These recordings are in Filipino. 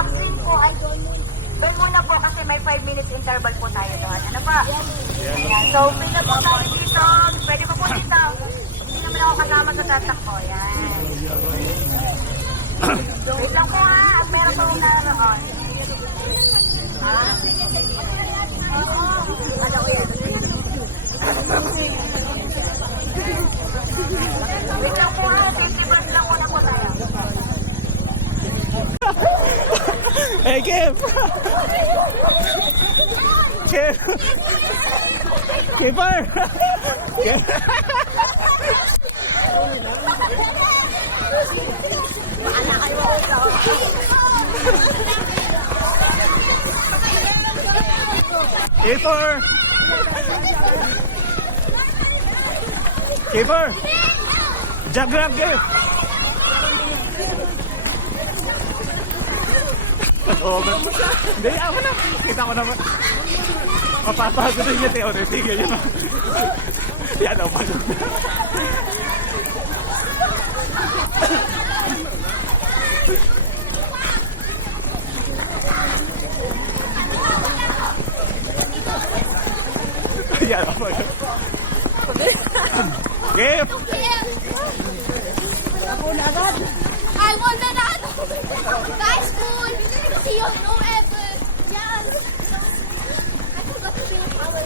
Update po, I don't know. Doon muna po kasi may 5 minutes interval po tayo doon. Ano pa? Ayan. So, pila po tayo dito. Pwede pa po dito. Hindi naman ako kasama sa tatakbo. Ayan. Wait lang po ha. Meron po naroon. Ha? Oo. Ano ko yan? Wait lang po ha. 50 birds lang muna po tayo. Hey, Kim! Kim! Keeper! Kim! Keeper! Keeper! Grab, Kim! Hindi, ako na. Kita ko naman. Mapapagod na niya, Teo. Tigil yun. Yan, ako pa. Yan, ako pa. Game! I won the nut! Guys, cool! See you, no effort! Yes! I forgot to feel power.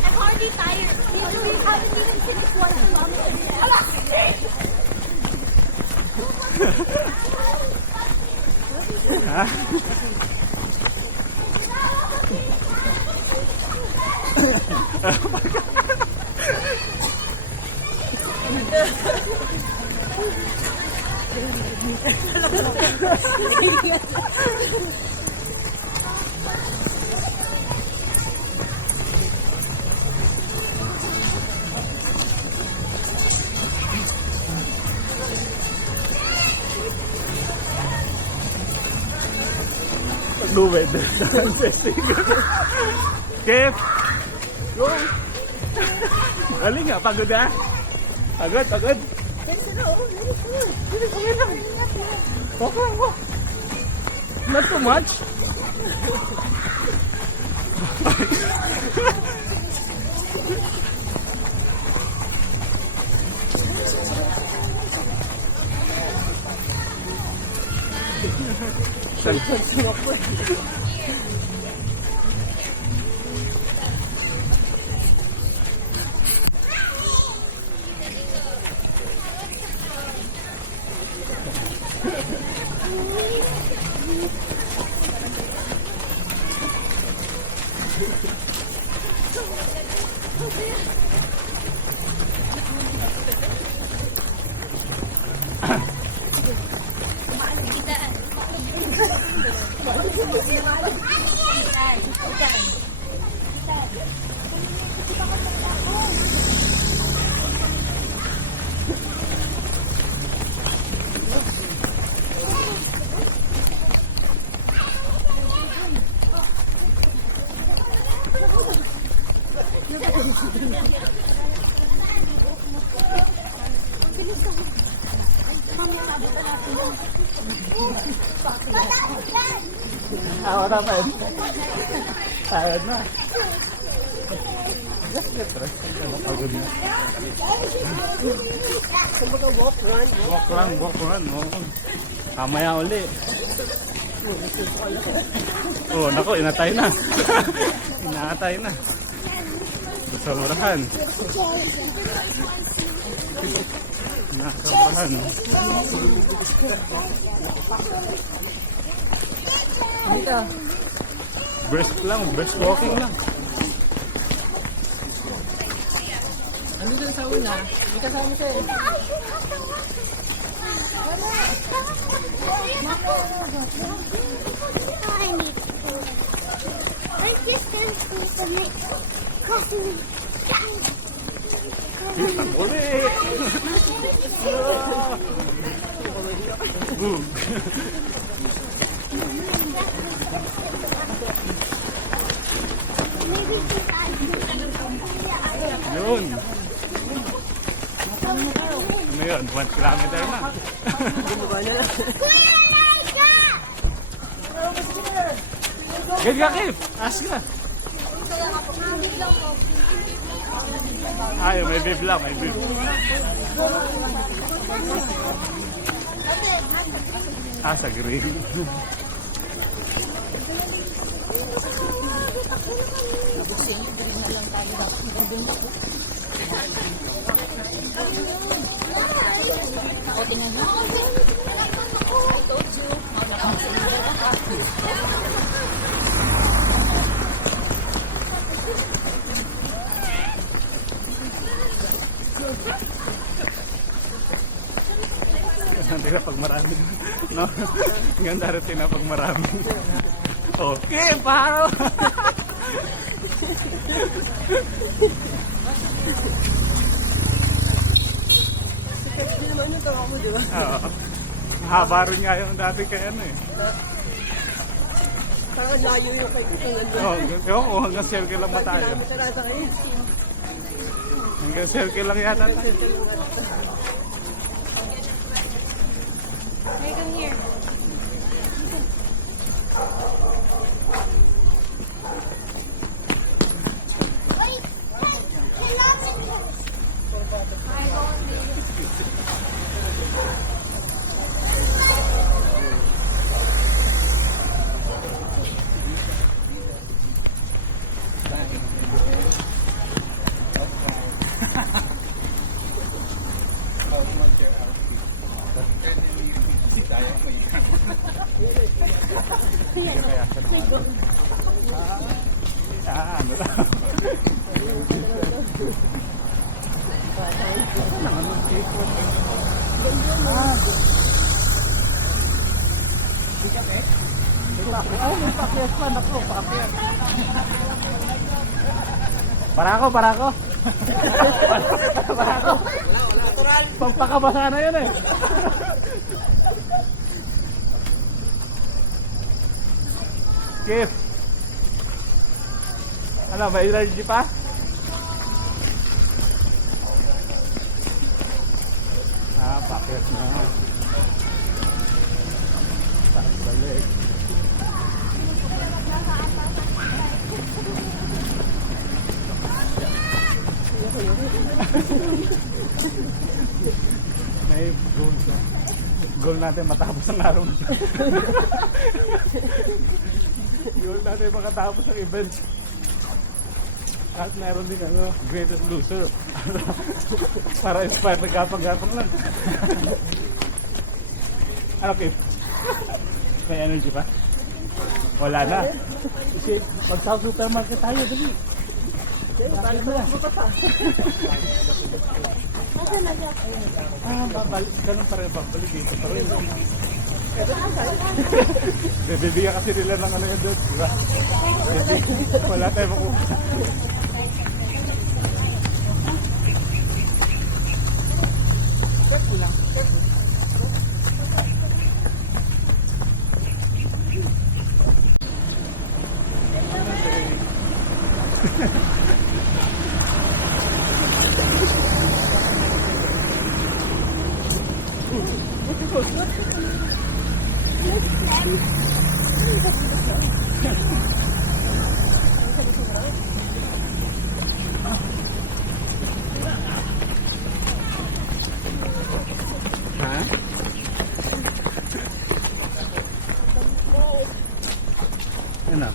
I'm already tired. We haven't even finished one kilometer. Ha? Oh my God! Luwed. Kip! Go! Galing nga, pagod ha? Pagod, pagod. Okay lang mo. Not too much. What happened? Tired na. Just get rest. Pagod na. Kumbaga walk, run. Walk lang, walk, run. Kamaya uli. Oh, nako, inatay na. Inatay na. Sa urahan. Nakabahan. Brisk lang, brisk walking lang. Ano dun sa una? May kasama siya eh. Uli! Boom! Yun! Ano yun? 1 kilometer na. Bumaba na lang. Ganyan ka, Kev. Ask ka. Ay, may beef lang, may beef. Sa grill. Hindi na pag marami. No? Ngayon darating na pag marami. Okay, paro! Oo. Haba rin nga yung dati kaya ano eh. Parang layo yung kay Tito nandun. Oo, hanggang circle lang ba tayo? Hanggang circle lang yata tayo. Hey, come here. Ano lang. Barako. Barako. Pagpakabasa na yun eh. Kif. Ano, may energy pa? Bakit na? Balik. May goal na. Goal natin matapos ang araw na. Goal natin makatapos ang event. At meron din ano, greatest loser. Para inspired na gapang-gapang lang. Ano, Kip? May energy pa? Wala na. Kasi mag-South Supermarket tayo, dali. Bakit na? Babalik. Ganun pa rin, babalik dito pa rin. Bibigyan kasi nila ng ano yun doon, diba? Wala tayo makuha. Ano?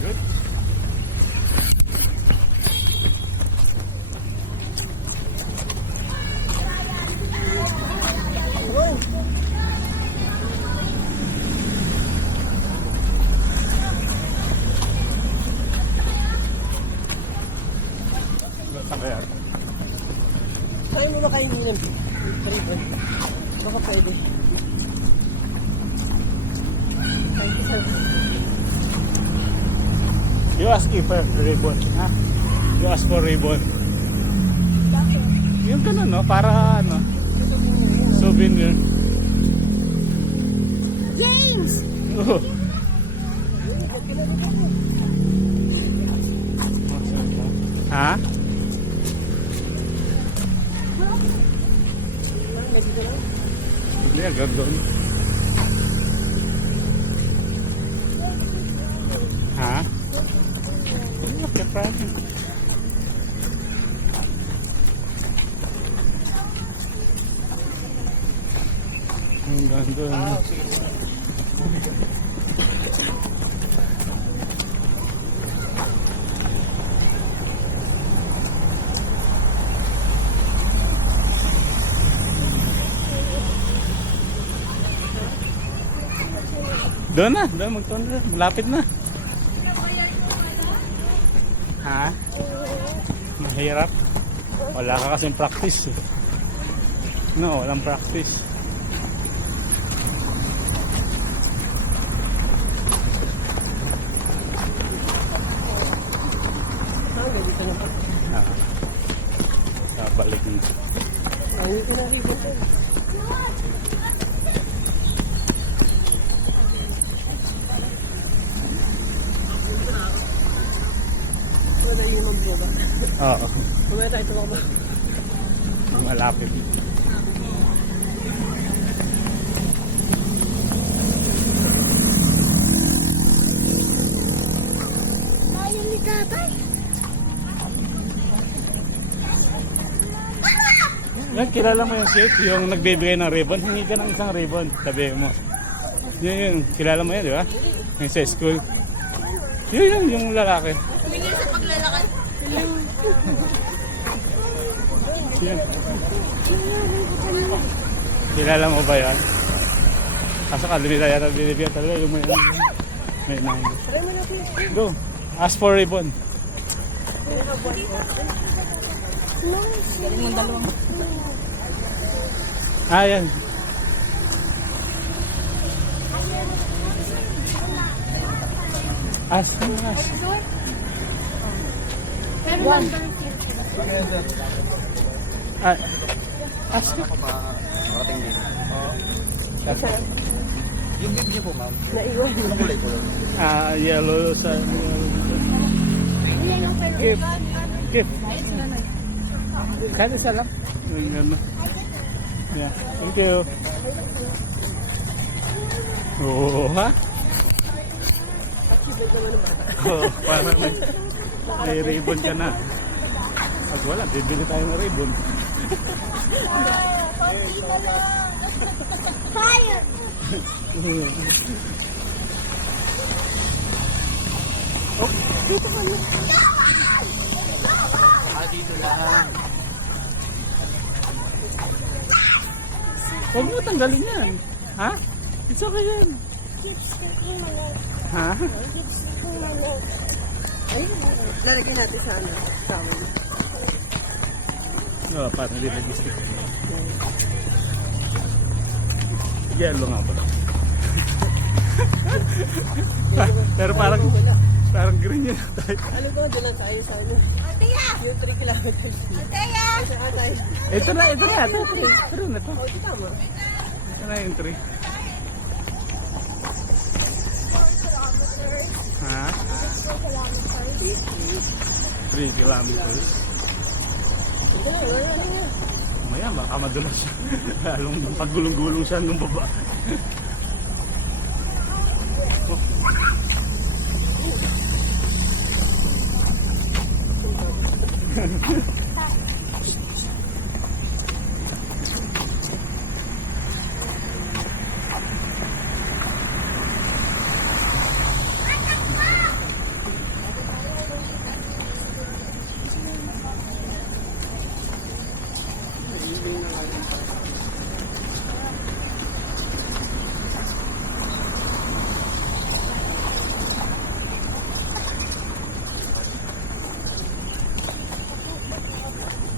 Good. Kaya. Kaya mo ba kayo nila? Baka pwede. You ask for ribbon, ha? You ask for ribbon. Yung ganun, no? Para, ano? Souvenir. Ha? Hindi, agad doon. Ha? Look at that. Hanggang doon. Doon na, magtuon na. Malapit na. Ha? Mahirap. Wala ka kasing practice. No, walang practice. Balik na. Ay, ko na ribbon din. Wala yung magbuba. Oo. Kumaya tayo ito ba? Malapit. Tayo ni tatay. Yan, kilala mo yung kid, yung nagbibigay ng ribbon. Hingi ka ng isang ribbon, sabi mo. Yun, kilala mo yan, di ba? Yung sa school. Yun, yung lalaki. Humingi sa paglalakad. Yun. Kilala mo ba yan? Kaso ka, lumita yata binibigyan talaga yung may number. Go, ask for ribbon. Galing mong dalawang. Ah, yan. Ask. One. Ah, ask. Marating din. Yung bib niyo po, ma'am. Naiwan. Anong kulay po? Yellow sa... Gift. Gift. Kahit isa lang. Yung gano'n. Yeah. Thank you. Oo, ha? Oo, parang may ribbon ka na. Pag wala, bibili tayo ng ribbon. Fire! Oh, Dito kami. Dito lang. huwag mo tanggalin yan. Ha? It's okay yan. Keep sticking my nose. Ha? Keep sticking my nose. Lalagyan natin sa ano. Sa amin. Oo, parang hindi nag-stick. Yellow nga pala. Pero parang green yan tayo. Ano ba? Doon lang tayo sa ano. Ateya! Yung 3 kilometers. Ateya! Saan tayo? Ito na. Ito na to. O, di tama. Ito na yung 3. Ha? 3 kilometers. Ito na, wala na nga. Maya, baka madulas siya. Lalong pagulong-gulong siya nung baba.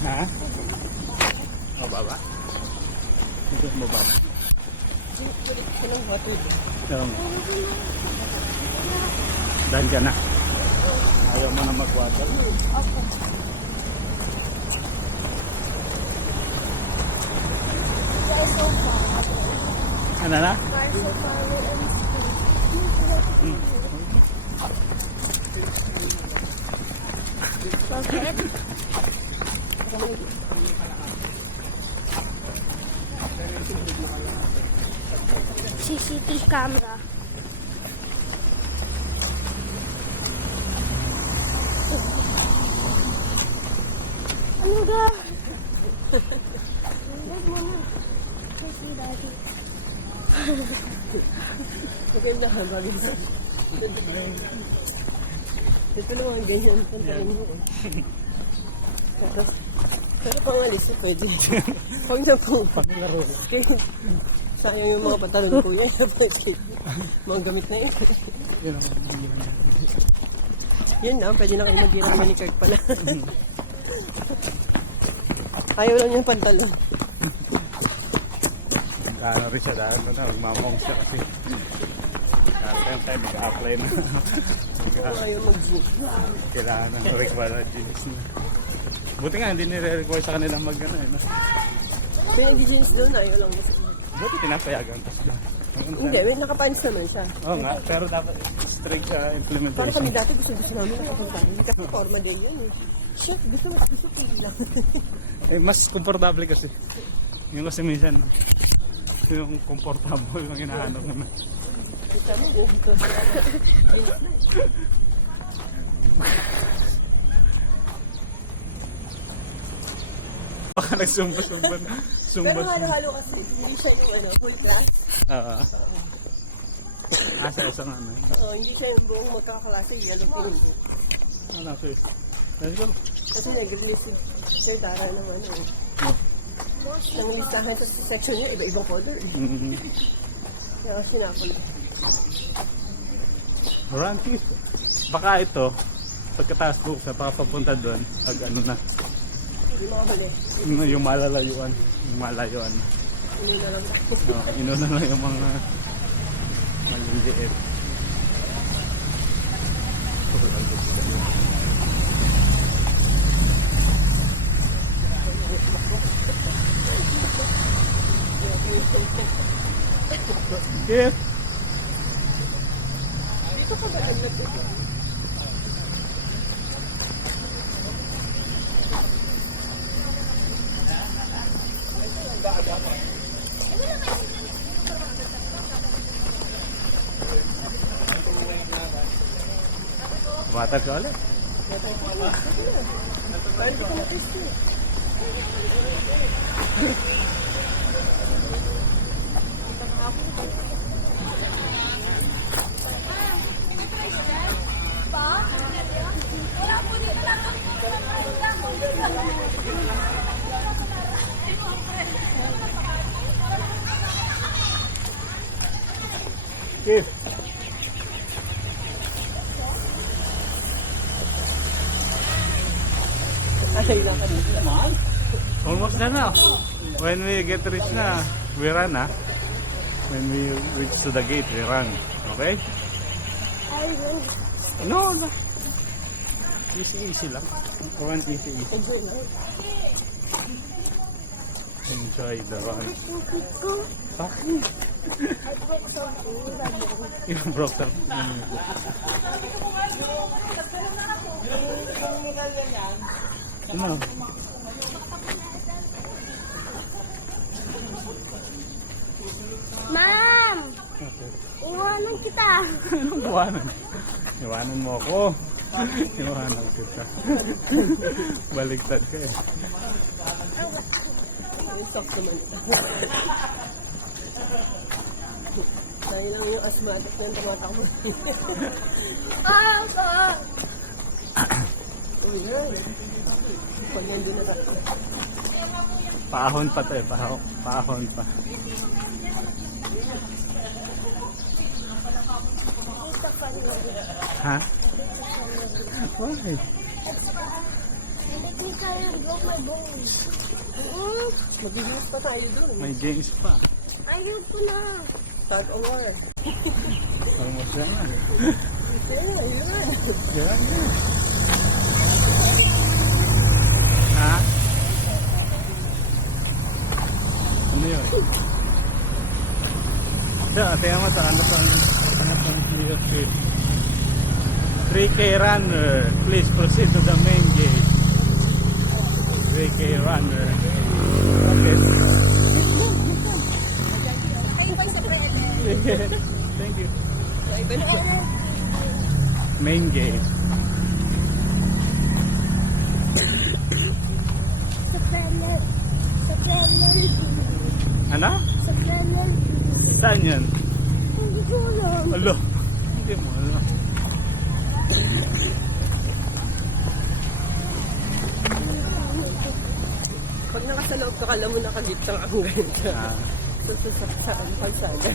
Ha? O, baba. Ito, baba. Sinong hatid? Dahil ka na. Ayaw mo na mag-water. Guys, so far. Ano na? Guys, so far. Bakit? CCTV camera. Ano ga? Huwag mo na. Kasi daddy. Maganda ka, bagay na. Ito naman ganyan. Pantalin mo eh. Pero pangalis eh, pwede. Huwag na po. Panglaro. Sayang yung mga pantalon ko yan. Mga gamit na yun. Yun ang mga Yan na, pwede na kayo mag-irang manicard pala. Ayaw lang yung pantalon. Kano rin siya dahil na, magmamong siya kasi. Kaya tayo mag-apply na. Ayaw mag-gym. Kailangan ng require na jeans na. Buti nga, hindi nire-require sa kanila mag-ano eh. No? Kaya nag-jeans doon, ayaw lang kasi. Buti pinapayagan ko sila. Hindi, may nakapants naman siya. Oo nga, pero dapat strict sa Para implementation. kami dati gusto namin nakapuntahan. Kasi forma din yun eh. Shit, gusto lang. Eh, mas komportable kasi. Yung kasi minsan, yung komportable yung hinahanap mo na. Kita mo, dito. Baka nagsumba-sumba na. Pero halo-halo kasi, hindi siya yung full class. Oo. Asa isang ano. Hindi siya yung buong magkakaklase, yellow po hindi. Ano, sir? Let's go. Kasi nag-release si Sir Dara ng ano eh. Oh. Nang listahan sa section niya, iba-ibang color eh. Mm-hmm. Kaya sinapol. Rantis. Baka ito, pagkataas ko sa papunta doon, pag ano na, Yung mga huli. yung malalayuan. Yung malayuan. Hindi na lang. So, inuna na yung mga maliliit. Kif! Dito ka ba naglag? Tumatag ka ulit. Parang di ko na-test eh. Kif! Ay, lang ka dito. Almost done na. When we get rich na, we run ha. When we reach to the gate, we run. Okay? No, no. Easy lang. Run easy. Enjoy the run. Bakit? You broke something. Ano? Ma'am! Okay. Iwanan kita. Anong iwanan? Iwanan mo ako. Iwanan kita. Baligtad ka eh. Yung socks naman. Dahil lang yung asthmatic na tumatakbo. Uy, yan. Pag nandun na tayo. Paahon pa to eh. Paahon pa. Ha? Why? Let me try and broke my bones. Magbibigis pa tayo dun. May games pa. Ayaw ko na. Tag a war. Almost done na. Yeah, yun. Yeah. Ha? Ano yun? Siya, tingnan mo sa ano sa ano. 3K runner, please proceed to the main gate. 3K runner. Okay. Ayun pa yung sa bread. Thank you. So, iba na. Main gate. Sa bread. Sa bread. Ano? Sa bread. Saan yan? Hindi ko alam. Alo. Hindi mo alam. Pag nasa loob ka, kala mo nakagitsang ang ganito. Ah. Sa kalsada.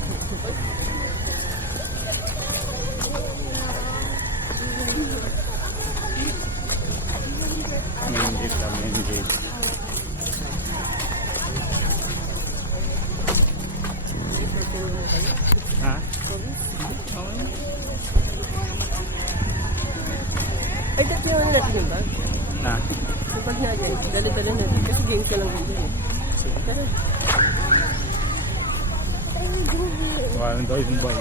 Main gate ka, main gate. Ha? Ay, dati yung natin yung bag. Na? Yung bag natin, dali-dali natin. Kasi game ka lang din eh. Sige, tara. Wala daw yung bag.